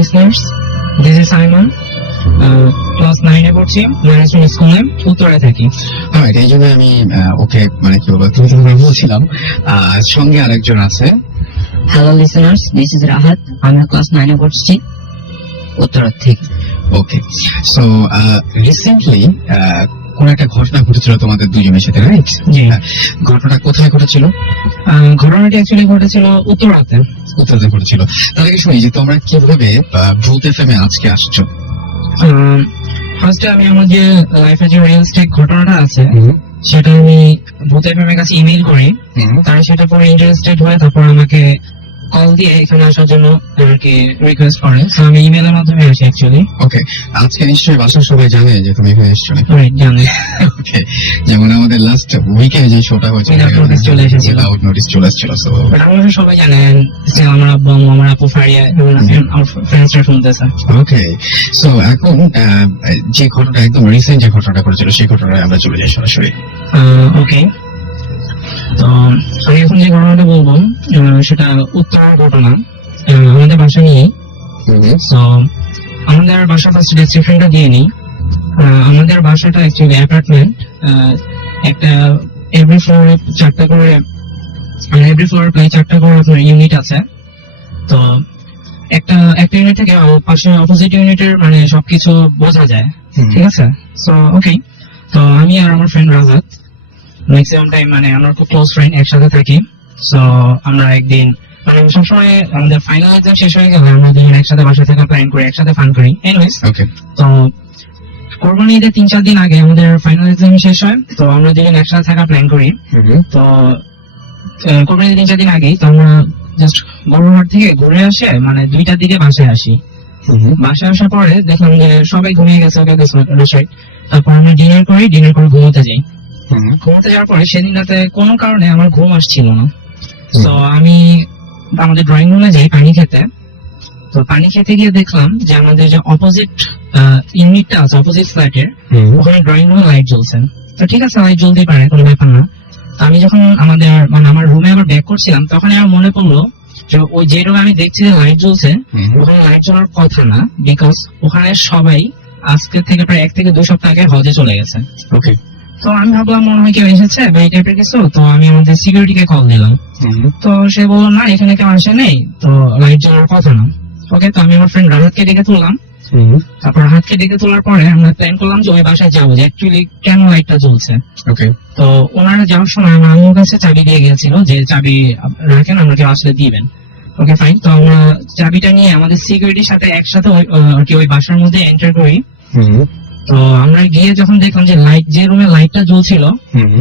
listeners, this is Simon. Class 9 এ পড়ছি, management স্কুলে, উত্তরে থাকি। রাইট, এই জন্য আমি ওকে মানে কি বলবো তুমি তোমাকে বলছিলাম। সঙ্গে আরেকজন আছে। Hello listeners, this is Rahat, আমি ক্লাস 9 এ পড়ছি, উত্তরা থেকে। ওকে, সো রিসেন্টলি কোন একটা ঘটনা ঘটেছিল তোমাদের দুজনের সাথে, রাইট? জি। ঘটনাটা কোথায় ঘটেছিল? ঘটনাটি অ্যাকচুয়ালি ঘটেছিল উত্তরাতে। উত্তরাতে ঘটেছিল। তার আগে শুনি যে তোমরা কিভাবে ভূত এফএমে আজকে আসছো। ফার্স্টে আমি আমার যে লাইফে যে রিয়েলিস্টিক ঘটনাটা আছে সেটা আমি ভূত এফএম এর কাছে ইমেইল করি, তারা সেটা পরে ইন্টারেস্টেড হয়ে তারপর আমাকে কল দিয়ে এখানে আসার জন্য আর কি রিকোয়েস্ট করে। তো আমি ইমেইলের মাধ্যমে আসি অ্যাকচুয়ালি। ওকে, আজকে নিশ্চয়ই বাসার সবাই জানে যে তুমি এখানে এসছো। রাইট, জানে। ওকে, যেমন আমাদের লাস্ট উইকে যে শোটা হয়েছে নোটিস চলে এসেছিল, আউট নোটিস চলে এসেছিল। সো আমরা সবাই জানেন যে আমার আব্বু আমার আপু ফারিয়া আমার ফ্রেন্ডসরা শুনতেছে। ওকে, সো এখন যে ঘটনাটা একদম রিসেন্ট যে ঘটনাটা ঘটেছিল সেই ঘটনায় আমরা চলে যাই সরাসরি। ওকে, তো আমি এখন যে ঘটনাটা বলবো সেটা উত্তরের ঘটনা, আমাদের বাসা নিয়ে। তো আমাদের বাসা ফার্স্ট ডেসক্রিপশনটা দিয়ে নিই। আমাদের বাসাটা অ্যাকচুয়ালি অ্যাপার্টমেন্ট, একটা এভরি ফ্লোরে 4টা করে, এভরি ফ্লোরে প্রায় 4টা করে আপনার ইউনিট আছে। তো একটা ইউনিট থেকে পাশে অপোজিট ইউনিটের মানে সবকিছু বোঝা যায়, ঠিক আছে? সো ওকে, তো আমি আর আমার ফ্রেন্ড রাজাত ম্যাক্সিমাম টাইম মানে আমরা খুব ক্লোজ ফ্রেন্ড, একসাথে থাকি। সো আমরা একদিন মানে সবসময় আমাদের ফাইনাল এক্সাম শেষ হয়ে গেলে আমরা দুজন একসাথে বাসা থেকে প্ল্যান করি, একসাথে ফান করি। এনিওয়েজ, ওকে, তো কোরবানি ঈদের 3-4 দিন আগে আমাদের ফাইনাল এক্সাম শেষ হয়, তো আমরা দুজন একসাথে থাকা প্ল্যান করি। তো কোরবানি ঈদের 3-4 দিন আগেই তো আমরা জাস্ট বড়হাট থেকে ঘুরে আসে মানে 2টার দিকে বাসায় আসি। বাসায় আসার পরে দেখলাম যে সবাই ঘুমিয়ে গেছে, তারপর আমরা ডিনার করে ঘুমোতে যাই। ঘুমোতে যাওয়ার পরে সেদিন রাতে কোনো কারণে আমার ঘুম আসছিল না। তো আমি আমাদের ড্রয়িং রুমে যাই পানি খেতে। তো পানি খেতে গিয়ে দেখলাম যে আমাদের যে অপোজিট ইউনিটটা আছে, অপোজিট ফ্ল্যাটের, ওখানে ড্রয়িং রুমে লাইট জ্বলছে। তো ঠিক আছে, লাইট জ্বলতেই পারে, কোনো ব্যাপার না। তো আমি যখন আমার রুমে আবার ব্যাক করছিলাম তখন আমার মনে পড়লো যে ওই যে রুমে আমি দেখছি যে লাইট জ্বলছে ওখানে লাইট জ্বলার কথা না, বিকজ ওখানে সবাই আজকে থেকে প্রায় 1 থেকে 2 সপ্তাহ আগে হজে চলে গেছে। ওকে, তো আমি ভাবলাম মনে হয় কেউ এসেছে বা এই টাইপের কিছু। তো আমি আমাদের সিকিউরিটিকে কল দিলাম। তো সে বললো না, এখানে কেউ আসে নেই, তো লাইট জ্বলার কথা না। ওকে, তো আমি আমার ফ্রেন্ড রাহাতকে ডেকে তুললাম। তারপর রাহাতকে ডেকে তোলার পরে আমরা প্ল্যান করলাম যে ওই বাসায় যাবো, যে অ্যাকচুয়ালি কেন লাইটটা জ্বলছে। ওকে, তো ওনারা যাওয়ার সময় আমার আম্মুর কাছে চাবি দিয়ে গিয়েছিল যে চাবি রাখেন, আমরা কেউ আসলে দিবেন। ওকে ফাইন, তো আমরা চাবিটা নিয়ে আমাদের সিকিউরিটির সাথে একসাথে ওই বাসার মধ্যে এন্টার করি। তো আমরা গিয়ে যখন দেখলাম যে লাইট, যে রুমে লাইটটা জ্বলছিল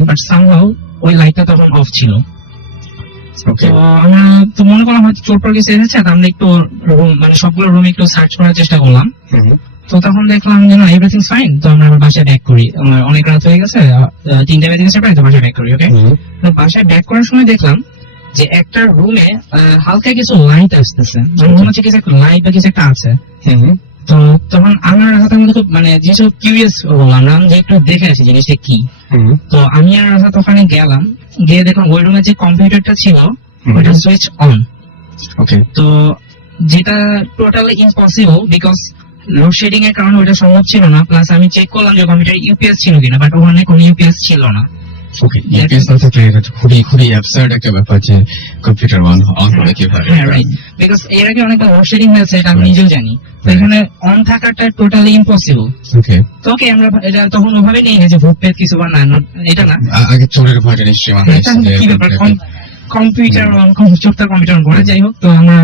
বাট সামহাউ ওই লাইটটা তখন অফ ছিল। তো আমরা তো মনে করলাম হয়তো চোর টোর কিছু এসেছে, তো আমরা একটু মানে সবগুলো রুমে একটু সার্চ করার চেষ্টা করলাম। তো তখন দেখলাম যে না, এভরিথিং ফাইন। তো আমরা বাসায় ব্যাক করি, অনেক রাত হয়ে গেছে, 3টা বেজে গেছে প্রায়, তো বাসায় ব্যাক করি। ওকে, তো বাসায় ব্যাক করার সময় দেখলাম যে একটা রুমে হালকা কিছু লাইট আসতেছে, মনে হচ্ছে কিছু একটা লাইট বা কিছু একটা আছে। তো তখন আমার হাতের মধ্যে খুব মানে যেসব কিউরিয়াস বললাম যে একটু দেখে আসি জিনিসটা কি। তো আমি আর রাহাত ওখানে গেলাম, গিয়ে দেখলাম ওই রুমে যে কম্পিউটারটা ছিল ওটা সুইচ অন। ওকে, তো যেটা টোটালি ইম্পসিবল, বিকজ লোডশেডিং এর কারণে ওটা সম্ভব ছিল না। প্লাস আমি চেক করলাম যে কম্পিউটার ইউপিএস ছিল কিনা, বাট ওখানে কোনো ইউপিএস ছিল না। ওকে, ইউপিএস না থাকলে এটা খুবই অ্যাবসার্ড একটা ব্যাপার যে কম্পিউটার অন হবে কিভাবে। হ্যাঁ রাইট, বিকজ এর আগে অনেক লোডশেডিং হয়েছে, এটা আমি নিজেও জানি। তো এখানে অন থাকাটা টোটালি ইম্পসিবল। ওকে, তো ওকে, আমরা এটা তখন ওভাবে নেই যে ভূত পেট কিছু বা না, এটা না। আগে চোরের ভয়টা নিশ্চয়ই মাথায় এসেছে। কি ব্যাপার, কম্পিউটার অন, চোরটা কম্পিউটার অন করে। যাই হোক, তো আমরা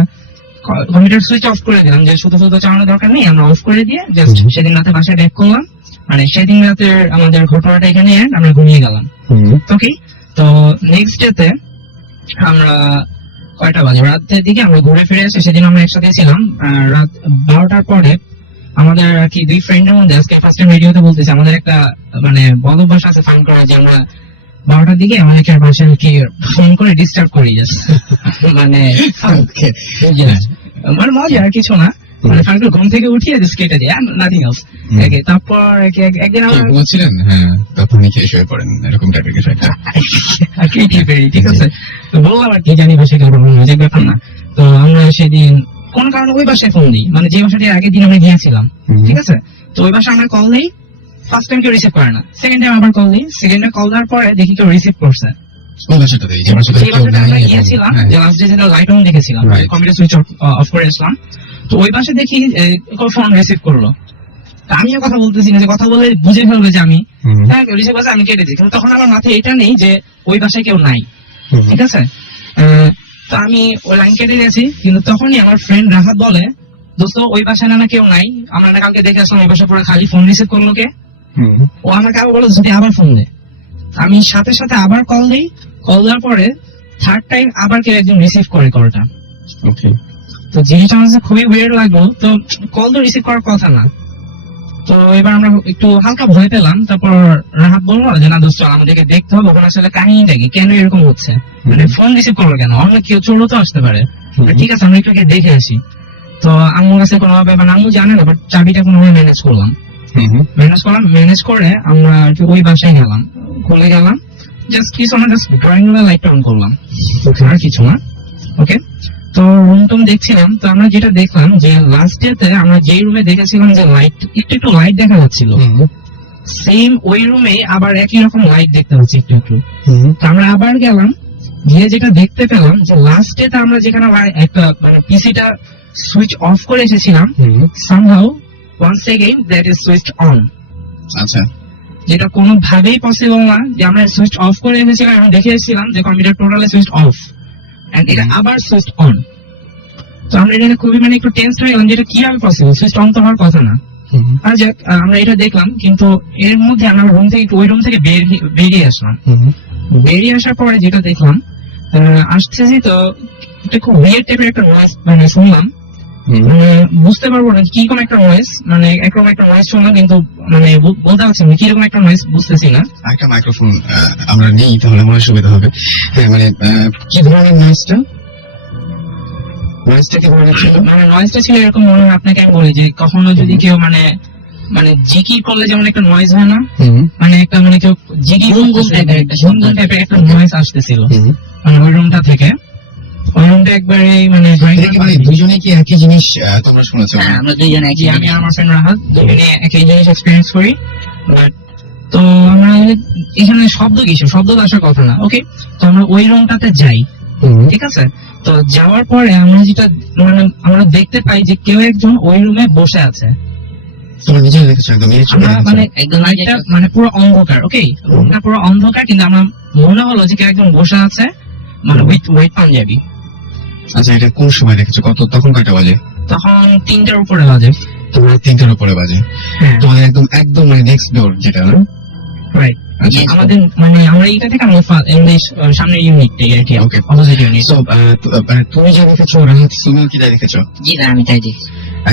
কম্পিউটার সুইচ অফ করে দিলাম, যে শুধু চালানোর দরকার নেই, আমরা অফ করে দিয়ে জাস্ট সেদিন রাতে বাসায় ব্যাক করলাম। মানে সেদিন রাতে আমাদের ঘটনাটা এখানে আমরা ঘুমিয়ে গেলাম। ওকে, তো নেক্সট ডেতে আমরা কয়টা বাজে, রাতের দিকে আমরা ঘুরে ফিরে আসি। সেদিন আমরা একসাথে ছিলাম। রাত 12টার পরে আমাদের আর কি 2 ফ্রেন্ডের মধ্যে, আজকে ফার্স্ট টাইম রেডিওতে বলতেছি, আমাদের একটা মানে বদ অভ্যাস আছে ফান করা, যে আমরা 12টার দিকে আমাদেরকে বাসায় কি ফোন করে ডিস্টার্ব করি, মানে মানে মজা আর কিছু না, মানে ফান করে ঘুম থেকে উঠিয়ে জাস্ট কেটে দিই, নাথিং এলস। তারপর একদিন আমরা বলছিলেন হ্যাঁ তখন খেয়ে শুয়ে পড়েন, এরকম টাইপের কিছু একটা আর কি ঠিক আছে, তো বললাম আর কি, জানি বাসায় কারণ মজার ব্যাপার না। তো আমরা সেদিন কোন কারণে ওই বাসায় ফোন দিই, মানে যে বাসাটি আগের দিন আমরা গিয়েছিলাম, ঠিক আছে। তো ওই বাসায় আমরা কল দিই, ফার্স্ট টাইম কেউ রিসিভ করে না, সেকেন্ড টাইম আবার কল দিই, সেকেন্ড টাইম কল দেওয়ার পরে দেখি কেউ রিসিভ করছে। ওই বাসাটাতে যে বাসাটা সেই বাসাটা আমরা গিয়েছিলাম, যে লাস্ট ডে যেটা লাইট অন দেখেছিলাম, Right. কম্পিউটার সুইচ অফ করে আসলাম, তো ওই পাশে দেখি ফোন রিসিভ করলো। তা আমিও কথা বলতেছি না, যে কথা বলে বুঝে ফেলবে যে আমি হ্যাঁ রিসিভ করছে, আমি কেটে দিই। কিন্তু তখন আমার মাথায় এটা নেই যে ওই বাসায় কেউ নাই, ঠিক আছে। তো আমি ওই লাইন কেটে গেছি, কিন্তু তখনই আমার ফ্রেন্ড রাহাত বলে, দোস্ত ওই বাসায় না কেউ নাই, আমরা না কালকে দেখে আসলাম ওই বাসায় পুরো খালি, ফোন রিসিভ করলো কে? ও আমাকে আবার বলে যদি আবার ফোন দে। আমি সাথে সাথে আবার কল দিই, কল দেওয়ার পরে থার্ড টাইম আবার কেউ একজন রিসিভ করে কলটা। ওকে। তো জিনিসটা আমার কাছে খুবই ওয়েয়ার্ড লাগলো, তো কল তো রিসিভ করার কথা না। তো এবার আমরা একটু হালকা ভয় পেলাম, তারপর রাহাত বললো যে না দোস্ত আমাদেরকে দেখতে হবে ওখানে আসলে কাহিনীটা কি, কেন এরকম হচ্ছে, মানে ফোন রিসিভ করলো কেন, অন্য কেউ চোরও তো আসতে পারে। ঠিক আছে আমরা একটু গিয়ে দেখে আসি। তো আম্মুর কাছে কোনোভাবে, মানে আম্মু জানে না, বাট চাবিটা কোনোভাবে ম্যানেজ করলাম, ম্যানেজ করে আমরা আর কি ওই বাসায় গেলাম, খুলে গেলাম, জাস্ট কিছু না, জাস্ট ড্রয়িং রুমে লাইট অন করলাম, আর কিছু না। ওকে, তো রুম টুম দেখছিলাম, তো আমরা যেটা দেখলাম যে লাস্ট ডেতে আমরা যেই রুমে দেখেছিলাম যে লাইট একটু লাইট দেখা যাচ্ছিল, সেম ওই রুমে আবার একই রকম লাইট দেখতে পাচ্ছি একটু একটু। তো আমরা আবার গেলাম, গিয়ে যেটা দেখতে পেলাম যে লাস্ট ডেতে আমরা যেখানে একটা মানে পিসিটা সুইচ অফ করে এসেছিলাম, somehow once again that is switched on. আচ্ছা, যেটা কোনোভাবেই পসিবল না যে আমরা সুইচ অফ করে এসেছিলাম এবং দেখে এসেছিলাম যে computer totally switch off, and এটা আবার সুইচ অন। তো আমরা এটা খুবই মানে একটু টেন্স হয়ে গেলাম, যেটা কিভাবে পসিবল, সুইচ অন তো হওয়ার কথা না। আর যাক, আমরা এটা দেখলাম, কিন্তু এর মধ্যে আমরা রুম থেকে ওই রুম থেকে বেরিয়ে আসলাম। বেরিয়ে আসার পরে যেটা দেখলাম, আসতেছি তো একটা খুব উইয়ার্ড টাইপের একটা নয়েজ মানে শুনলাম, মানে বুঝতে পারবো না কিরকম একটা নয়েজ, মানে একরকম একটা নয়েজ শুনলাম, কিন্তু মানে বলতে পারছি না কিরকম একটা নয়েজ, বুঝতেছি না। একটা মাইক্রোফোন আমরা নেই, তাহলে আমার সুবিধা হবে। হ্যাঁ, মানে কি ধরনের নয়েজটা কি ধরনের ছিল? মানে নয়েজটা ছিল এরকম, মনে হয় আপনাকে আমি বলি যে কখনো যদি কেউ মানে মানে জিকি করলে যেমন একটা নয়েজ হয় না, মানে একটা মানে কেউ জিকি গুনগুন টাইপের একটা নয়েজ আসতেছিল মানে ওই রুমটা থেকে। ওই রুমটা একবারে মানে দুজনে কি একই জিনিস তোমরা শুনেছো? হ্যাঁ, আমরা দুইজনে একই, আমি আর আমার ফ্রেন্ড রাহাত দুজনে একই জিনিস এক্সপেরিয়েন্স করি। বাট তো আমরা এখানে শব্দ কিসব, শব্দ তো আসার কথা না। ওকে, তো আমরা ওই রুমটাতে যাই, ঠিক আছে। তো যাওয়ার পরে আমরা যেটা মানে আমরা দেখতে পাই যে কেউ একজন ওই রুমে বসে আছে। তোমরা নিজেরা দেখেছো? একদম আমরা মানে একদম লাইটটা মানে পুরো অন্ধকার, ওকে, রুমটা পুরো অন্ধকার, কিন্তু আমরা মনে হলো যে কেউ একজন বসে আছে, মানে উইথ হোয়াইট পাঞ্জাবি। আচ্ছা, এটা কোন সময় দেখেছো? তখন কয়টা বাজে? তখন 3টার উপরে বাজে। তোমরা 3টার উপরে বাজে? হ্যাঁ, তোমাদের একদম মানে নেক্সট ডোর যেটা না? রাইট। আচ্ছা, আমাদের মানে আমরা এইটা থেকে আমাদের সামনের ইউনিটটাই আর কি, Okay. Opposite unit. So, মানে তুমি যা দেখেছো, রাহাত তুমি কি যা দেখেছো? জি না, আমি তাই দেখি।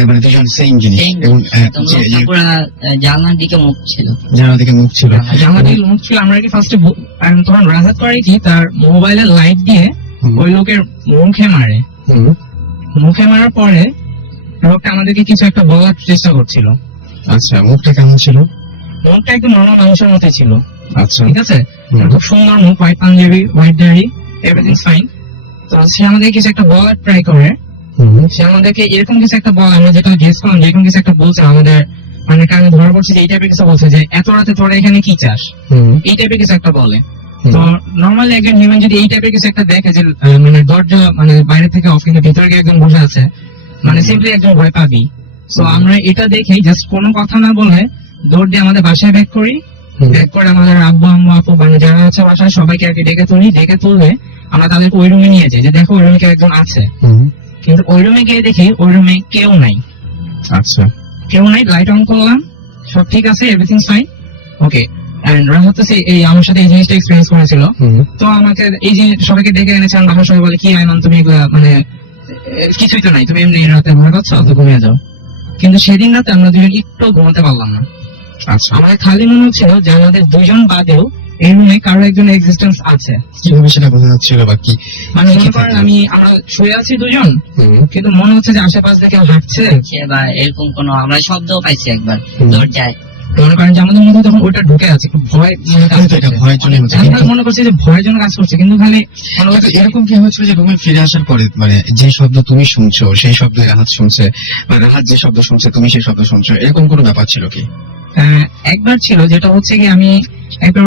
মানে দুজন সেম জিনিস, এবং পুরা জানলার দিকে মুখ ছিল, যারা দিকে মুখ ছিল। জানলা দিকে মুখ ছিল। আমরা কি ফার্স্টে তখন রাহাত করে কি তার মোবাইলের লাইট দিয়ে ওই লোকের মুখে মারে, মুখে মারার পরে লোকটা আমাদেরকে কিছু একটা বলার চেষ্টা করছিল। আচ্ছা, মুখটা কেমন ছিল? মুখটা একদম নরম মানুষের মতো ছিল, আচ্ছা, ঠিক আছে, খুব সুন্দর মুখ, হোয়াইট পাঞ্জাবি, হোয়াইট দাড়ি, এভরিথিং ফাইন। তো সে আমাদের কিছু একটা বলার ট্রাই করে, সে আমাদেরকে এরকম কিছু একটা বলে, আমরা যেটা গেস করলাম যে এরকম কিছু একটা বলছে আমাদের, মানে কারণে ধরা পড়ছে যে এই টাইপের কিছু বলছে, যে এত রাতে তোরা এখানে কি চাস, এই টাইপের কিছু একটা বলে। তো নর্মালি একজন হিউম্যান যদি এই টাইপের কিছু একটা দেখে যে মানে দরজা মানে বাইরে থেকে অফ কিন্তু ভিতরে গিয়ে একজন বসে আছে, মানে সিম্পলি একজন ভয় পাবি। তো আমরা এটা দেখেই জাস্ট কোনো কথা না বলে দৌড় দিয়ে আমাদের বাসায় ব্যাক করি, ব্যাক করে আমাদের আব্বু আম্মু আপু মানে যারা আছে বাসায় সবাইকে আর কি ডেকে তুলি, ডেকে তুললে আমরা তাদেরকে ওই রুমে নিয়ে যাই যে দেখো ওই রুমে কেউ একজন আছে। কিন্তু ওই রুমে গিয়ে দেখি ওই রুমে কেউ নাই। আচ্ছা, কেউ নাই, লাইট অন করলাম, সব ঠিক আছে, everything fine, okay. And Rahat তো এই আমার সাথে এই জিনিসটা এক্সপেরিয়েন্স করেছিল, তো আমাকে এই জিনিস সবাইকে ডেকে এনেছিলাম, বাসার সবাই বলে কি আইমান তুমি এগুলা মানে কিছুই তো নাই, তুমি এমনি রাতে ভয় পাচ্ছ, তো ঘুমিয়ে যাও। কিন্তু সেদিন রাতে আমরা দুজন একটু ঘুমাতে পারলাম না। আচ্ছা, আমাদের খালি মনে হচ্ছিল যে আমাদের দুজন বাদেও এই রুমে কারো একজনের এক্সিস্টেন্স আছে। কিভাবে সেটা বোঝা যাচ্ছিল বা কি? মানে মনে করেন আমরা শুয়ে আছি দুজন, কিন্তু মনে হচ্ছে যে আশেপাশ থেকে কেউ হাঁটছে বা এরকম কোনো আমরা শব্দও পাইছি একবার দরজায়, তো মনে করেন যে আমাদের মধ্যে তখন ওইটা ঢুকে আছে, একটু ভয় মনে কাজ হয়তো এটা করছে। ভয় চলে হচ্ছে, আমরা কিন্তু মনে করছি যে ভয়ের জন্য কাজ করছে, কিন্তু খালি মনে হয়তো করছে এরকম কি হয়েছিল যে রুমে ফিরে আসার পরে মানে যে শব্দ তুমি শুনছো সেই শব্দ রাহাত শুনছে, বা রাহাত যে শব্দ শুনছে তুমি সেই শব্দ শুনছো, এরকম কোনো ব্যাপার ছিল কি? একবার ছিল যেটা হচ্ছে কি আমি একবার